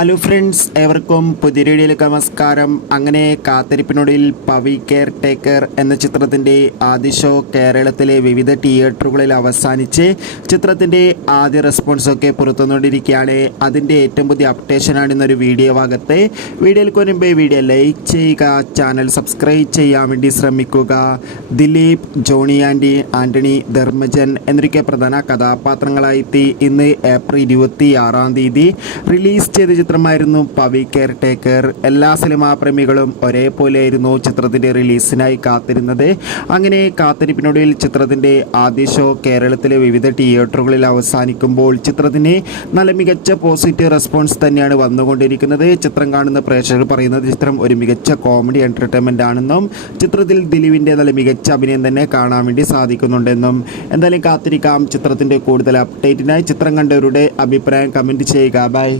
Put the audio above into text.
Hello friends, ഏവർക്കും പുതിയ വീഡിയോയിലേക്ക് നമസ്കാരം. അങ്ങനെ കാത്തിരിപ്പിനൊടുവിൽ പവി കെയർ ടേക്കർ എന്ന ചിത്രത്തിൻ്റെ ആദ്യ ഷോ കേരളത്തിലെ വിവിധ തിയേറ്ററുകളിൽ അവസാനിച്ച് ചിത്രത്തിൻ്റെ ആദ്യ റെസ്പോൺസൊക്കെ പുറത്തുവന്നുകൊണ്ടിരിക്കുകയാണ്. അതിൻ്റെ ഏറ്റവും പുതിയ അപ്ഡേഷനാണ് ഇന്നൊരു വീഡിയോ ഭാഗത്ത്. വീഡിയോയിലേക്ക് വരുമ്പോൾ വീഡിയോ ലൈക്ക് ചെയ്യുക, ചാനൽ സബ്സ്ക്രൈബ് ചെയ്യാൻ വേണ്ടി ശ്രമിക്കുക. ദിലീപ്, ജോണി ആൻ്റണി, ധർമ്മജൻ എന്നൊക്കെ പ്രധാന കഥാപാത്രങ്ങളായി ഇന്ന് ഏപ്രിൽ 26 തീയതി റിലീസ് ചെയ്ത ചിത്രമായിരുന്നു പവി കെയർ ടേക്കർ. എല്ലാ സിനിമാ പ്രേമികളും ഒരേപോലെയായിരുന്നു ചിത്രത്തിൻ്റെ റിലീസിനായി കാത്തിരുന്നത്. അങ്ങനെ കാത്തിരിപ്പിനൊടുവിൽ ചിത്രത്തിൻ്റെ ആദ്യ ഷോ കേരളത്തിലെ വിവിധ തിയേറ്ററുകളിൽ അവസാനിക്കുമ്പോൾ ചിത്രത്തിന് നല്ല മികച്ച പോസിറ്റീവ് റെസ്പോൺസ് തന്നെയാണ് വന്നുകൊണ്ടിരിക്കുന്നത്. ചിത്രം കാണുന്ന പ്രേക്ഷകർ പറയുന്നത് ചിത്രം ഒരു മികച്ച കോമഡി എൻ്റർടൈൻമെൻ്റ് ആണെന്നും ചിത്രത്തിൽ ദിലീപിൻ്റെ നല്ല മികച്ച അഭിനയം തന്നെ കാണാൻ വേണ്ടി സാധിക്കുന്നുണ്ടെന്നും. എന്തായാലും കാത്തിരിക്കാം ചിത്രത്തിൻ്റെ കൂടുതൽ അപ്ഡേറ്റിനായി. ചിത്രം കണ്ടവരുടെ അഭിപ്രായം കമൻറ്റ് ചെയ്യുക. ബൈ.